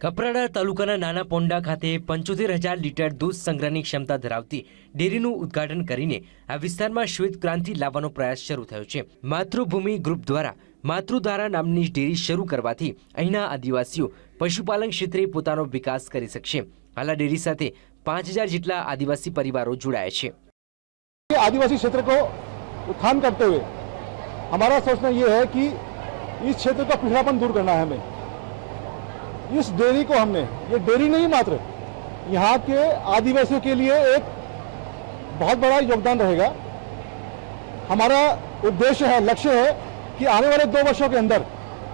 કપરાડા તાલુકાના નાના પોંડા ખાતે પંચોતેર હજાર લીટર દૂધ સંગ્રહની ક્ષમતા ધરાવતી ડેરીનું ઉદ્ઘાટન કરીને આ વિસ્તારમાં શ્વેત ક્રાંતિ લાવવાનો પ્રયાસ શરૂ થયો છે માતૃભૂમિ ગ્રુપ દ્વારા માતૃધારા નામની ડેરી શરૂ કરવાથી અહીંના આદિવાસીઓ પશુપાલન ક્ષેત્રે પોતાનો વિકાસ કરી શકશે હાલ આ ડેરી સાથે પાંચ હજાર જેટલા આદિવાસી પરિવારો જોડાયા છે ये आदिवासी क्षेत्र को उत्थान करते हुए हमारा सोचना ये है कि इस क्षेत्र का पिछड़ापन दूर करना है हमें इस डेयरी को हमने ये डेयरी नहीं मात्र यहाँ के आदिवासियों के लिए एक बहुत बड़ा योगदान रहेगा हमारा उद्देश्य है लक्ष्य है कि आने वाले दो वर्षों के अंदर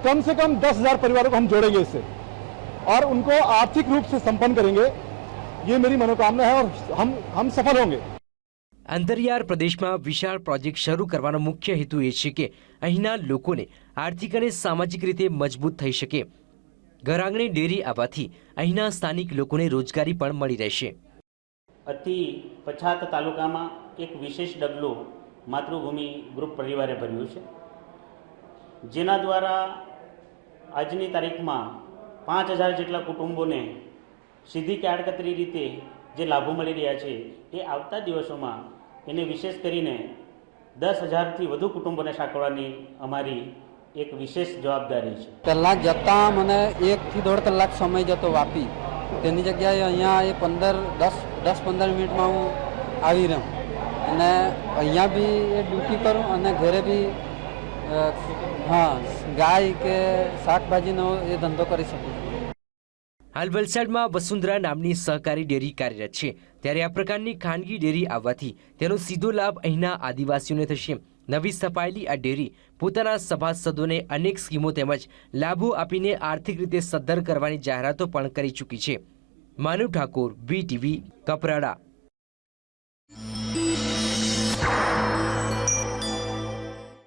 कम से कम दस हजार परिवारों को हम जोड़ेंगे इससे और उनको आर्थिक रूप से संपन्न करेंगे ये मेरी मनोकामना है और हम हम सफल होंगे અંતરિયાળ પ્રદેશમાં વિશાળ પ્રોજેક્ટ શરૂ કરવાનો મુખ્ય હેતુ એ છે કે અહીંના લોકોને આર્થિક અને સામાજિક રીતે મજબૂત થઈ શકે ઘરઆંગણે ડેરી આવવાથી અહીંના સ્થાનિક લોકોને રોજગારી પણ મળી રહેશે. અતિ પછાત તાલુકામાં એક વિશેષ ડગલું માતૃભૂમિ ગ્રુપ પરિવારે ભર્યું છે. જેના દ્વારા આજની તારીખમાં પાંચ હજાર જેટલા કુટુંબોને સીધી કે આડકતરી રીતે જે લાભો મળી રહ્યા છે, એ આવતા દિવસોમાં એને વિશેષ કરીને દસ હજારથી વધુ કુટુંબોને સાંકળવાની અમારી એક વિશેષ જવાબદારી છે. પહેલાં જતાં મને એકથી દોઢ કલાક સમય જતો વાપી. તેની જગ્યાએ અહીંયા એ પંદર, દસ દસ, પંદર મિનિટમાં હું આવી રહ્યો. અને અહીંયા બી એ ડ્યુટી કરું અને ઘરે બી હા, ગાય કે શાકભાજીનો એ ધંધો કરી શકું હાલ વલસાડમાં વસુંધરા નામની સહકારી ડેરી કાર્યરત છે. ત્યારે આ પ્રકારની ખાનગી ડેરી આવવાથી તેનો સીધો લાભ અહીંના આદિવાસીઓને થશે. નવી સ્થપાયેલી આ ડેરી પોતાના સભાસદોને અનેક સ્કીમો તેમજ લાભો આપીને આર્થિક રીતે સદ્ધર કરવાની જાહેરાતો પણ કરી ચૂકી છે. Manav Thakor, V TV, Kaprada.